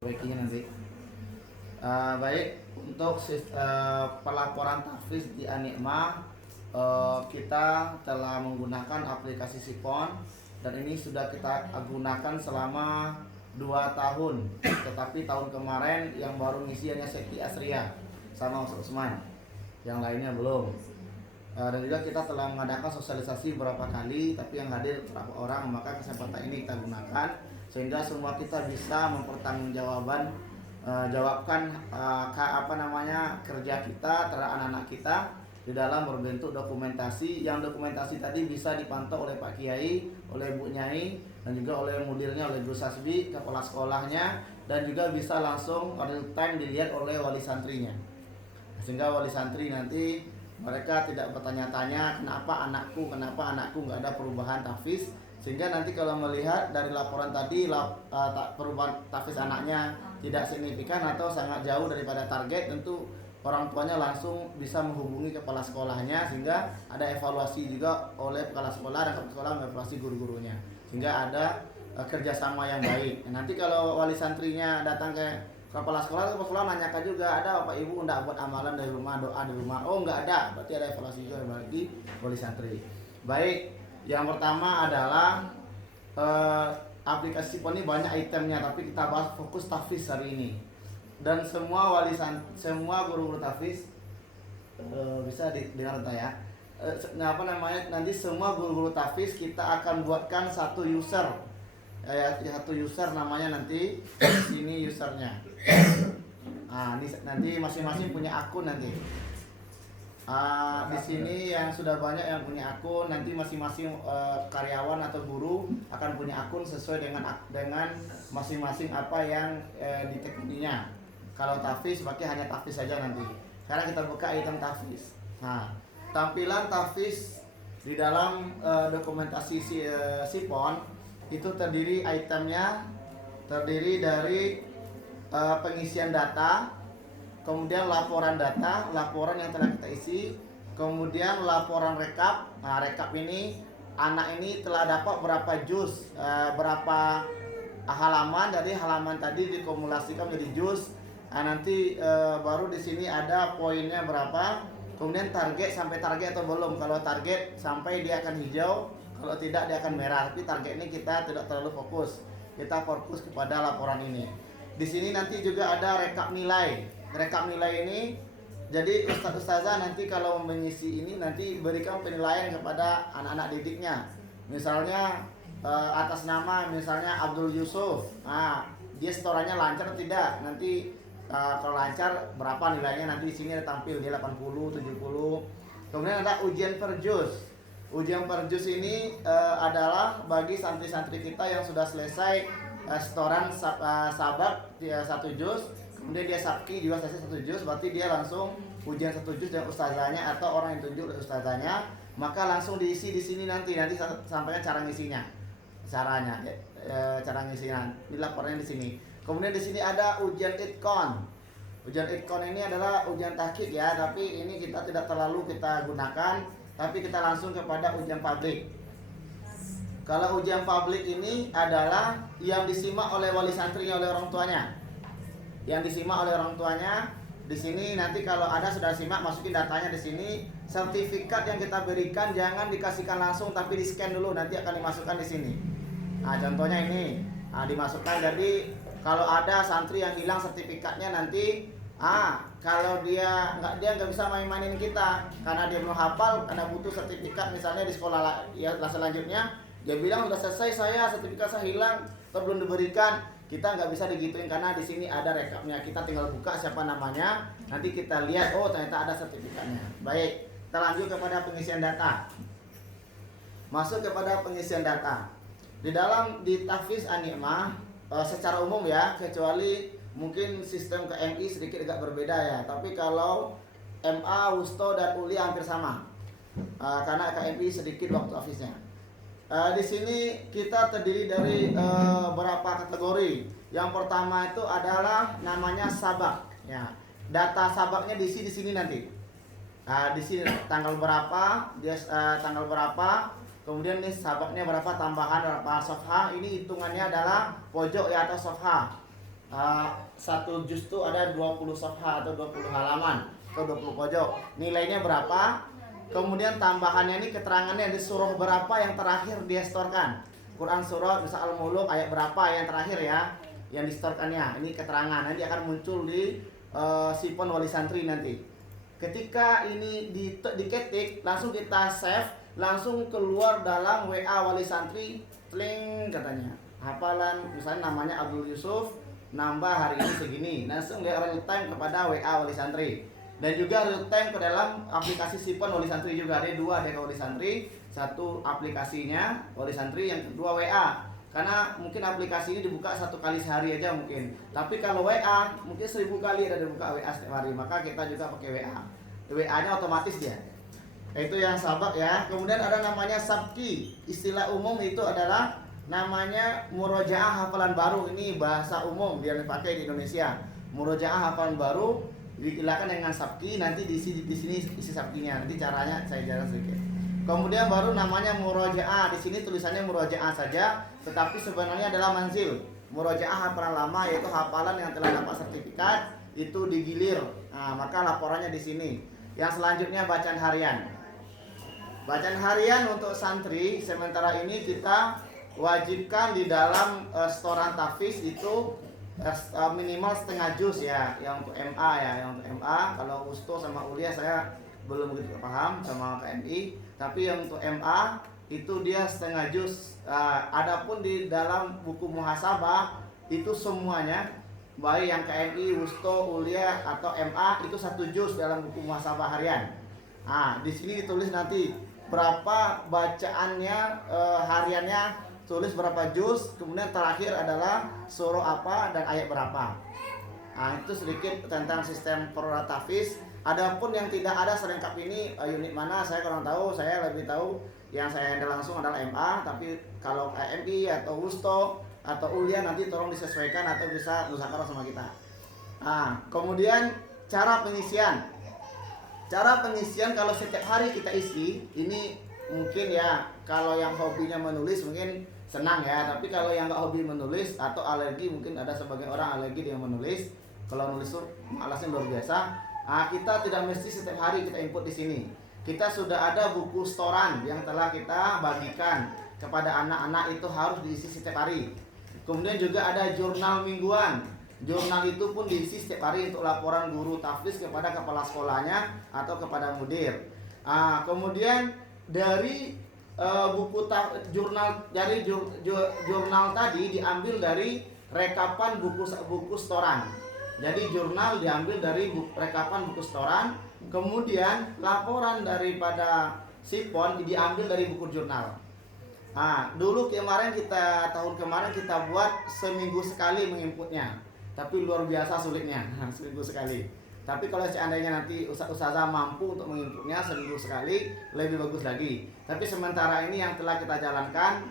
Baiknya nanti. Baik, untuk pelaporan tahfiz di Anikma, kita telah menggunakan aplikasi Sipon dan ini sudah kita gunakan selama 2 tahun. Tetapi tahun kemarin yang baru ngisi hanya Sekti Asria sama Ustaz Usman, yang lainnya belum. Dan juga kita telah mengadakan sosialisasi beberapa kali, tapi yang hadir beberapa orang, maka kesempatan ini kita gunakan sehingga semua kita bisa mempertanggungjawabkan kerja kita terhadap anak-anak kita di dalam berbentuk dokumentasi, yang dokumentasi tadi bisa dipantau oleh Pak Kiai, oleh Bu Nyai, dan juga oleh mudirnya, oleh Gus Sasbi, kepala sekolahnya, dan juga bisa langsung real time dilihat oleh wali santrinya, sehingga wali santri nanti mereka tidak bertanya-tanya kenapa anakku nggak ada perubahan tahfiz, sehingga nanti kalau melihat dari laporan tadi perubahan tahfiz anaknya tidak signifikan atau sangat jauh daripada target, tentu orang tuanya langsung bisa menghubungi kepala sekolahnya, sehingga ada evaluasi juga oleh kepala sekolah, dan kepala sekolah mengevaluasi guru-gurunya, sehingga ada kerjasama yang baik. Nanti kalau wali santrinya datang ke kepala sekolah nanyakan juga, ada Bapak Ibu enggak buat amalan dari rumah, doa di rumah? Oh enggak ada, berarti ada evaluasi juga bagi wali santri. Baik, yang pertama adalah aplikasi Sipon ini banyak itemnya, tapi kita bahas fokus tahfiz hari ini. Dan semua semua guru-guru tahfiz bisa dengar ya. Nanti semua guru-guru tahfiz kita akan buatkan satu user. Satu user namanya, nanti sini usernya. Ini nanti masing-masing punya akun nanti. Di sini yang sudah banyak yang punya akun, nanti masing-masing karyawan atau guru akan punya akun sesuai dengan masing-masing apa yang ditekuninya. Kalau tahfiz berarti hanya tahfiz saja nanti. Sekarang kita buka item tahfiz. Tampilan tahfiz di dalam dokumentasi Sipon itu terdiri dari pengisian data, kemudian laporan data, laporan yang telah kita isi, kemudian laporan rekap. Rekap ini anak ini telah dapat berapa juz, berapa halaman, dari halaman tadi dikumulasikan menjadi juz. Nanti baru di sini ada poinnya berapa, kemudian target, sampai target atau belum. Kalau target sampai dia akan hijau, kalau tidak dia akan merah. Tapi target ini kita tidak terlalu fokus, kita fokus kepada laporan ini. Di sini nanti juga ada rekap nilai. Rekap nilai ini, jadi ustazah nanti kalau mengisi ini nanti berikan penilaian kepada anak-anak didiknya. Misalnya atas nama misalnya Abdul Yusuf, dia setorannya lancar atau tidak. Nanti kalau lancar berapa nilainya, nanti di sini ada tampil dia 80, 70. Kemudian ada ujian per juz. Ujian per juz ini adalah bagi santri-santri kita yang sudah selesai setoran sabak 1 juz, kemudian dia sabki juga selesai 1 juz, berarti dia langsung ujian 1 juz dengan ustazahnya atau orang yang tunjuk oleh ustazahnya, maka langsung diisi di sini nanti sampaikan cara ngisinya, cara ngisinya dilapornya di sini. Kemudian di sini ada ujian itkon. Ujian itkon ini adalah ujian tahqiq ya, tapi ini kita tidak terlalu kita gunakan, tapi kita langsung kepada ujian publik. Kalau ujian publik ini adalah yang disimak oleh wali santrinya, oleh orang tuanya. Yang disimak oleh orang tuanya. Di sini nanti kalau ada sudah simak, masukin datanya di sini. Sertifikat yang kita berikan jangan dikasihkan langsung, tapi di scan dulu, nanti akan dimasukkan di sini. Contohnya ini, dimasukkan. Jadi kalau ada santri yang hilang sertifikatnya nanti, kalau dia nggak bisa main-mainin kita karena dia belum hafal, karena butuh sertifikat misalnya di sekolah ya selanjutnya, dia bilang udah selesai saya, sertifikat saya hilang atau belum diberikan, kita nggak bisa digituin karena di sini ada rekapnya. Kita tinggal buka siapa namanya, nanti kita lihat, oh ternyata ada sertifikatnya. Baik, kita lanjut kepada pengisian data. Masuk kepada pengisian data. Di tahfiz Anikma secara umum ya, kecuali mungkin sistem ke MI sedikit agak berbeda ya, tapi kalau MA, Wusto dan Uli hampir sama, karena KMI sedikit waktu tahfiznya. Di sini kita terdiri dari beberapa kategori. Yang pertama itu adalah namanya sabak. Ya, data sabaknya diisi di sini nanti. Di sini tanggal berapa, tanggal berapa, kemudian nih sabaknya berapa, tambahan berapa safha. Ini hitungannya adalah pojok ya atau safha. Satu juz itu ada 20 safha atau 20 halaman atau 20 pojok. Nilainya berapa? Kemudian tambahannya ini keterangannya di surah berapa yang terakhir dia setorkan. Quran surah misal Al-Muluk ayat berapa yang terakhir ya yang distorkannya. Ini keterangan nanti akan muncul di sipon wali santri nanti. Ketika ini diketik, langsung kita save, langsung keluar dalam WA wali santri, tling katanya. Hafalan misalnya namanya Abdul Yusuf, nambah hari ini segini. Langsung dia real time kepada WA wali santri. Dan juga real time ke dalam aplikasi sipon wali santri juga. Ada dua dari wali santri, satu aplikasinya wali santri, yang kedua WA. Karena mungkin aplikasi ini dibuka 1 kali sehari aja mungkin. Tapi kalau WA mungkin 1000 kali ada dibuka WA setiap hari. Maka kita juga pakai WA. WA-nya otomatis dia. Itu yang sabak ya. Kemudian ada namanya sabki. Istilah umum itu adalah namanya murojaah hafalan baru. Ini bahasa umum yang dipakai di Indonesia. Murojaah hafalan baru dikilakan dengan sabki. Nanti di sini isi sabkinya. Nanti caranya saya jelaskan sedikit. Kemudian baru namanya murojaah. Di sini tulisannya murojaah saja, tetapi sebenarnya adalah manzil. Murojaah hafalan lama, yaitu hafalan yang telah dapat sertifikat itu digilir. Nah, maka laporannya di sini. Yang selanjutnya bacaan harian. Bacaan harian untuk santri sementara ini kita wajibkan di dalam setoran tahfiz itu minimal setengah juz ya, yang untuk MA ya, yang untuk MA. Kalau Usto sama Ulia saya belum begitu paham sama KMI, tapi yang untuk MA itu dia setengah juz. Adapun di dalam buku muhasabah itu semuanya, baik yang KMI, Usto, Ulia atau MA itu 1 juz dalam buku muhasabah harian. Nah, di sini ditulis nanti berapa bacaannya hariannya, tulis berapa juz, kemudian terakhir adalah surah apa dan ayat berapa. Nah, itu sedikit tentang sistem perolehan tahfiz. Adapun yang tidak ada selengkap ini unit mana saya kurang tahu, saya lebih tahu yang saya handle langsung adalah MA, tapi kalau KMI atau Wusto atau Ulia nanti tolong disesuaikan atau bisa musakarah sama kita. Nah, kemudian cara pengisian. Cara pengisian kalau setiap hari kita isi, ini mungkin ya kalau yang hobinya menulis mungkin senang ya, tapi kalau yang nggak hobi menulis atau alergi, mungkin ada sebagian orang alergi dengan menulis. Kalau nulis tuh malasnya luar biasa. Nah, kita tidak mesti setiap hari kita input di sini. Kita sudah ada buku setoran yang telah kita bagikan kepada anak-anak, itu harus diisi setiap hari. Kemudian juga ada jurnal mingguan. Jurnal itu pun diisi setiap hari untuk laporan guru tahfiz kepada kepala sekolahnya atau kepada mudir. Kemudian dari jurnal tadi diambil dari rekapan buku setoran. Jadi jurnal diambil dari rekapan buku setoran, kemudian laporan daripada sipon diambil dari buku jurnal. Nah, tahun kemarin kita buat seminggu sekali menginputnya, tapi luar biasa sulitnya, seminggu sekali. Tapi kalau seandainya nanti ustazah mampu untuk menginputnya seminggu sekali, lebih bagus lagi. Tapi sementara ini yang telah kita jalankan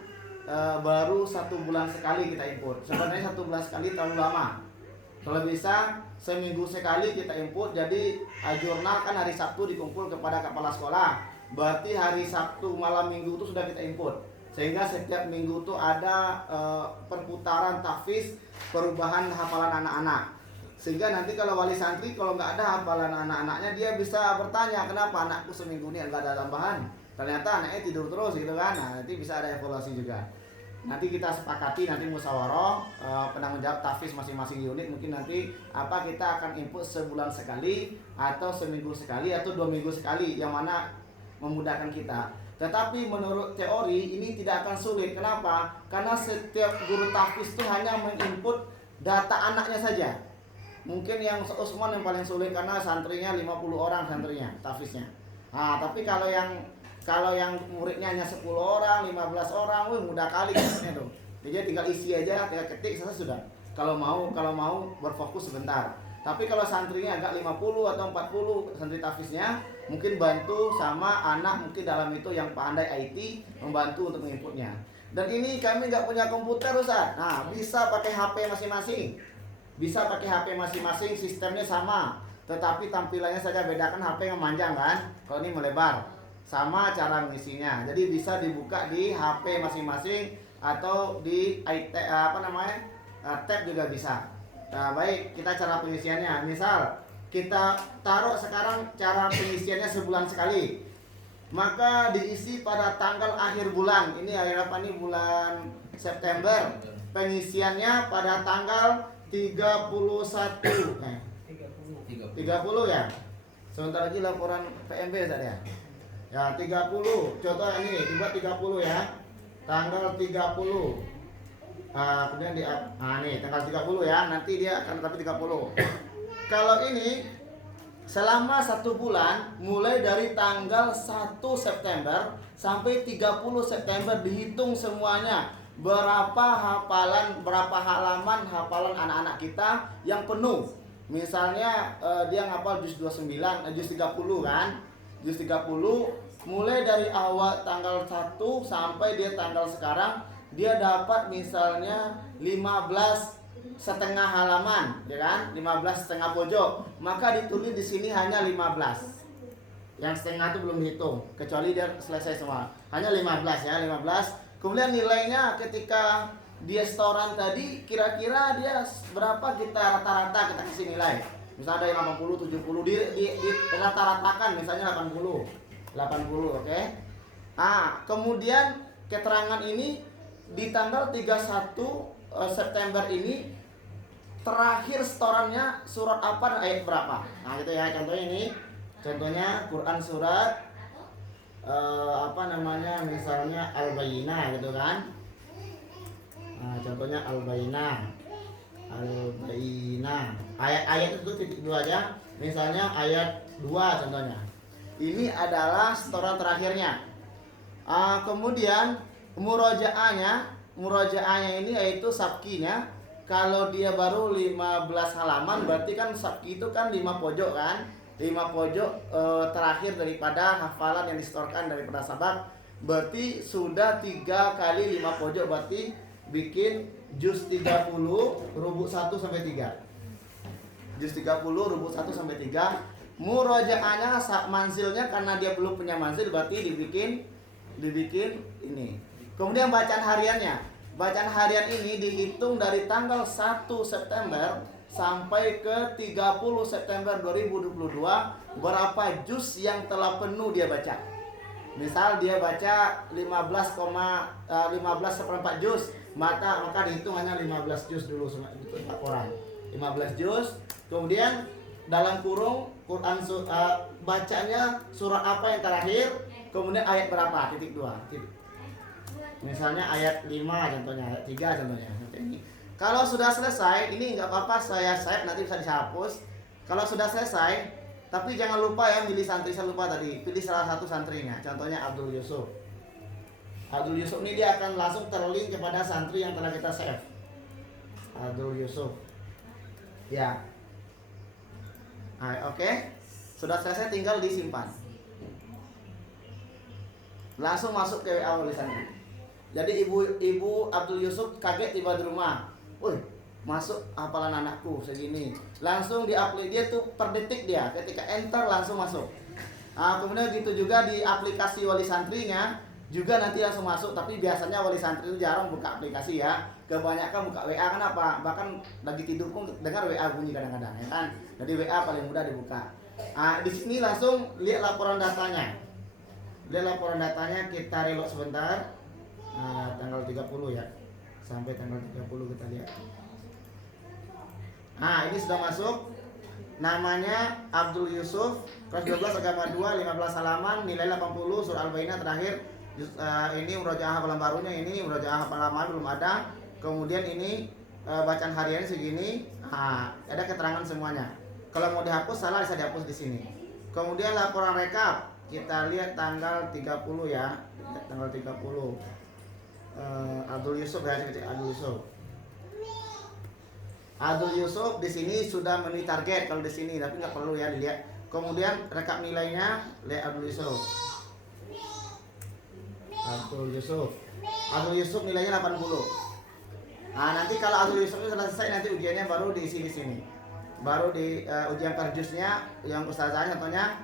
baru 1 bulan sekali kita input. Sebenarnya 1 bulan sekali terlalu lama. Kalau bisa seminggu sekali kita input. Jadi jurnal kan hari Sabtu dikumpul kepada kepala sekolah, berarti hari Sabtu malam minggu itu sudah kita input, sehingga setiap minggu itu ada perputaran tahfiz, perubahan hafalan anak-anak. Sehingga nanti kalau wali santri kalau nggak ada hafalan anak-anaknya, dia bisa bertanya, kenapa anakku seminggu ini nggak ada tambahan, ternyata anaknya tidur terus gitu kan. Nah, nanti bisa ada evaluasi juga. Nanti kita sepakati, nanti musyawarah penanggung jawab tahfiz masing-masing unit, mungkin nanti kita akan input sebulan sekali atau seminggu sekali atau 2 minggu sekali, yang mana memudahkan kita. Tetapi menurut teori ini tidak akan sulit. Kenapa? Karena setiap guru tahfiz itu hanya menginput data anaknya saja. Mungkin yang Usman yang paling sulit karena santrinya 50 orang santrinya tahfiznya. Nah, tapi kalau yang muridnya hanya 10 orang, 15 orang, mudah kali katanya tuh. Jadi tinggal isi aja, tinggal ketik, selesai sudah. Kalau mau berfokus sebentar. Tapi kalau santrinya agak 50 atau 40 santri tahfiznya, mungkin bantu sama anak mungkin dalam itu yang pandai IT, membantu untuk menginputnya. Dan ini kami nggak punya komputer, Ustaz. Nah, bisa pakai HP masing-masing. Bisa pakai HP masing-masing, sistemnya sama. Tetapi tampilannya saja bedakan, HP yang memanjang kan, kalau ini melebar. Sama cara mengisinya. Jadi bisa dibuka di HP masing-masing atau di tab juga bisa. Nah, baik, kita cara pengisiannya. Misal kita taruh sekarang cara pengisiannya sebulan sekali. Maka diisi pada tanggal akhir bulan. Ini akhir apa nih? Bulan September. Pengisiannya pada tanggal 31. 30 ya. Sebentar lagi laporan PMB ya. Ya, 30. Contoh ini dibuat 30 ya. Tanggal 30. Kemudian nih tanggal 30 ya. Nanti dia akan tapi 30. Kalau ini selama 1 bulan mulai dari tanggal 1 September sampai 30 September dihitung semuanya berapa halaman hafalan anak-anak kita yang penuh. Misalnya dia ngapal juz 29, juz 30 kan. Juz 30 mulai dari awal tanggal 1 sampai dia tanggal sekarang dia dapat misalnya 15,5 halaman, ya kan? 15,5 pojok. Maka ditulis di sini hanya 15. Yang setengah itu belum dihitung, kecuali dia selesai semua. Hanya 15 ya, 15. Kemudian nilainya ketika dia setoran tadi kira-kira dia berapa kita rata-rata kita kasih nilai. Misalnya ada 80, 70 di rata-ratakan misalnya 80, oke. Kemudian keterangan ini di tanggal 31 September ini terakhir setorannya surat apa dan ayat berapa. Nah gitu ya, contohnya ini. Contohnya Quran surat misalnya Al-Bayyinah gitu kan. Nah, contohnya Al-Bayyinah. Ayat itu titik 2 aja. Misalnya ayat 2 contohnya. Ini adalah setoran terakhirnya. Kemudian murojaahnya ini yaitu sabkinya. Kalau dia baru 15 halaman berarti kan sabki itu kan 5 pojok kan. 5 pojok terakhir daripada hafalan yang disetorkan daripada sabak. Berarti sudah 3 kali 5 pojok, berarti bikin juz 30 rubuk 1 sampai 3. Juz 30 rubuk 1 sampai 3. Murojaahnya manzilnya karena dia belum punya manzil berarti dibikin ini. Kemudian bacaan hariannya. Bacaan harian ini dihitung dari tanggal 1 September sampai ke 30 September 2022 berapa juz yang telah penuh dia baca. Misal dia baca 15,4 juz, maka dihitung hanya 15 juz dulu untuk orang. 15 juz. Kemudian dalam kurung Quran bacanya surat apa yang terakhir, kemudian ayat berapa, titik 2. Misalnya ayat 5 contohnya, ayat 3 contohnya. Kalau sudah selesai, ini nggak apa-apa saya save, nanti bisa dihapus. Kalau sudah selesai, tapi jangan lupa ya milih santri, saya lupa tadi, pilih salah satu santrinya. Contohnya Abdul Yusuf. Abdul Yusuf ini dia akan langsung terlink kepada santri yang telah kita save. Abdul Yusuf. Ya. Oke. Sudah selesai, tinggal disimpan. Langsung masuk ke WA tulisannya. Jadi ibu Abdul Yusuf kaget tiba di rumah. Woi, masuk hafalan anakku segini. Langsung di-upload, dia tuh per detik dia. Ketika enter langsung masuk. Kemudian gitu juga di aplikasi wali santrinya juga nanti langsung masuk. Tapi biasanya wali santri itu jarang buka aplikasi ya. Kebanyakan buka WA, kenapa? Bahkan lagi tidur pun dengar WA bunyi kadang-kadang ya kan. Jadi WA paling mudah dibuka. Di sini langsung lihat laporan datanya. Lihat laporan datanya, kita reload sebentar. Tanggal 30 ya. Sampai tanggal 30 kita lihat. Ini sudah masuk. Namanya Abdul Yusuf, kelas 12 agama 2, 15 halaman, nilai 80, surah Al-Bayyinah terakhir. Ini murojaah hafalan barunya, ini murojaah hafalan lama belum ada. Kemudian ini bacaan hariannya segini. Ada keterangan semuanya. Kalau mau dihapus salah bisa dihapus di sini. Kemudian laporan rekap. Kita lihat tanggal 30 ya. Tanggal 30. Abdul Yusuf ya, Abdul Yusuf di sini sudah memenuhi target kalau di sini, tapi nggak perlu ya dilihat. Kemudian rekap nilainya, lihat Abdul Yusuf. Abdul Yusuf nilainya 80. Nanti kalau Abdul Yusuf itu selesai, nanti ujiannya baru diisi di sini. Baru di ujian perjusnya yang ustazahnya contohnya.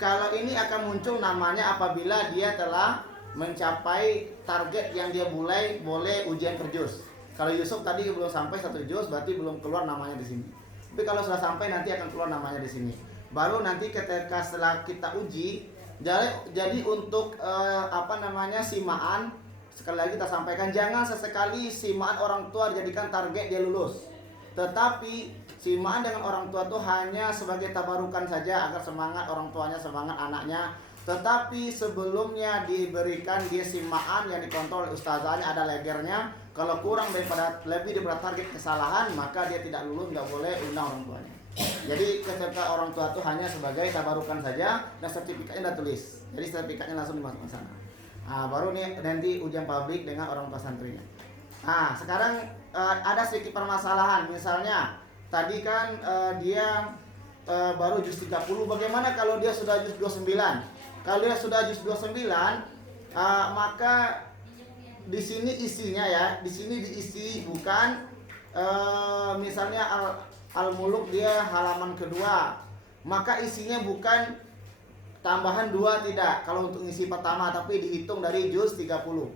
Kalau ini akan muncul namanya apabila dia telah mencapai target yang dia mulai boleh ujian perjus. Kalau Yusuf tadi belum sampai 1 juz, berarti belum keluar namanya di sini. Tapi kalau sudah sampai nanti akan keluar namanya di sini. Baru nanti ketika setelah kita uji, jadi untuk simaan, sekali lagi kita sampaikan, jangan sesekali simaan orang tua dijadikan target dia lulus. Tetapi simaan dengan orang tua itu hanya sebagai tabarukan saja agar semangat orang tuanya, semangat anaknya. Tetapi sebelumnya diberikan dia simaan yang dikontrol oleh ustazahnya, ada legernya. Kalau kurang lebih daripada target kesalahan, maka dia tidak lulus, nggak boleh undang orang tuanya. Jadi ketika orang tua itu hanya sebagai tabarukan saja, dan sertifikatnya udah tulis. Jadi sertifikatnya langsung dimasukkan sana. Nah, baru nih nanti ujian publik dengan orang tua santrinya. Nah, sekarang ada sedikit permasalahan. Misalnya tadi kan dia baru juz 30. Bagaimana kalau dia sudah juz 29? Kalau dia sudah juz 29, maka di sini isinya ya, di sini diisi bukan misalnya Al-Muluk dia halaman kedua, maka isinya bukan tambahan 2, tidak. Kalau untuk ngisi pertama, tapi dihitung dari juz 30.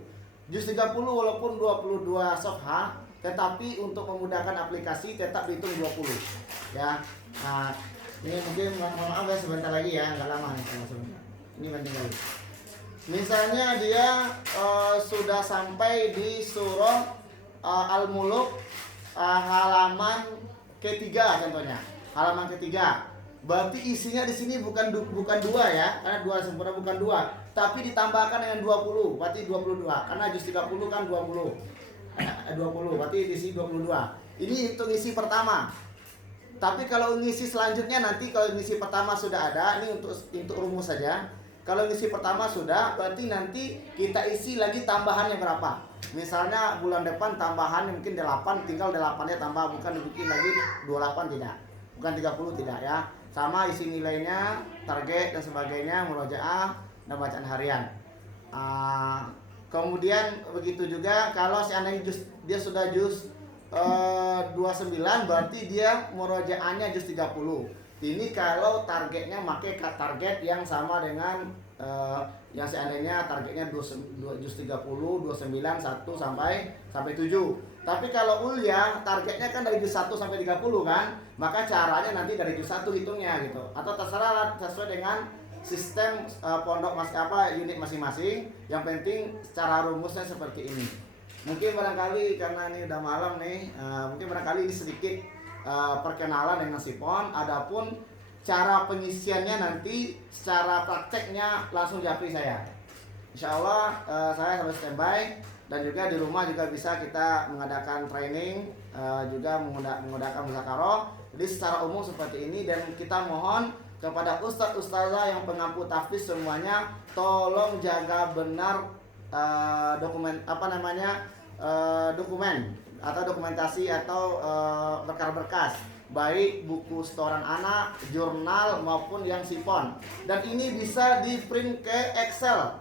Juz 30 walaupun 22 safhah, tetapi untuk memudahkan aplikasi tetap dihitung 20 ya. Nah, ini mungkin maaf ya, sebentar lagi ya, nggak lama nih sebentar. Ini penting lagi. Misalnya dia sudah sampai di surah Al-Muluk halaman ketiga contohnya, halaman ketiga. Berarti isinya di sini bukan 2 ya, karena 2 sempurna bukan 2, tapi ditambahkan dengan 20, berarti 22. Karena juz 30 kan 20. 20, berarti isi 22. Ini untuk isi pertama. Tapi kalau ngisi selanjutnya nanti, kalau ngisi pertama sudah ada, ini untuk rumus saja. Kalau ngisi pertama sudah, berarti nanti kita isi lagi tambahannya berapa. Misalnya bulan depan tambahan mungkin 8, tinggal 8-nya tambah, bukan dibikin lagi 28, tidak. Bukan 30, tidak ya. Sama isi nilainya, target dan sebagainya, murojaah dan bacaan harian. Kemudian begitu juga kalau seandainya dia sudah juz 29, berarti dia murojaahnya juz 30. Ini kalau targetnya pakai target yang sama dengan yang seandainya targetnya juz 30, 29, 1 sampai 7. Tapi kalau ulia targetnya kan dari juz 1 sampai 30 kan, maka caranya nanti dari juz 1 hitungnya gitu. Atau terserah sesuai dengan sistem pondok unit masing-masing. Yang penting secara rumusnya seperti ini. Mungkin barangkali karena ini udah malam nih, mungkin barangkali ini sedikit perkenalan dengan Sipon. Adapun cara pengisiannya nanti secara prakteknya langsung japri saya. Insya Allah saya harus standby, dan juga di rumah juga bisa kita mengadakan training, juga menggunakan muzakarah. Jadi secara umum seperti ini, dan kita mohon kepada ustaz-ustazah yang pengampu tahfiz semuanya, tolong jaga benar dokumen atau dokumentasi atau berkas-berkas, baik buku setoran anak, jurnal maupun yang sifon. Dan ini bisa di print ke Excel.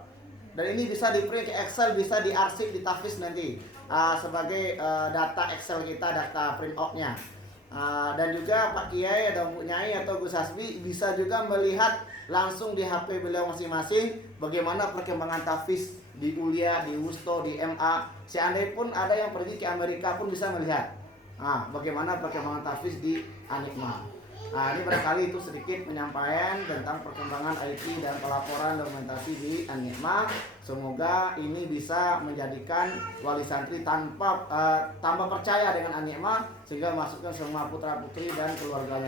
Bisa diarsip di tahfiz nanti sebagai data Excel kita, data print out-nya. Dan juga Pak Kiai atau Bu Nyai atau Gus Hasbi bisa juga melihat langsung di HP beliau masing-masing bagaimana perkembangan tahfiz di Ulia, di Wusto, di MA. Seandainya pun ada yang pergi ke Amerika pun bisa melihat bagaimana perkembangan tahfiz di Anikma. Nah, ini barangkali itu sedikit penyampaian tentang perkembangan IT dan pelaporan dokumentasi di Anikma. Semoga ini bisa menjadikan wali santri tambah percaya dengan Anikma, sehingga masukkan semua putra putri dan keluarganya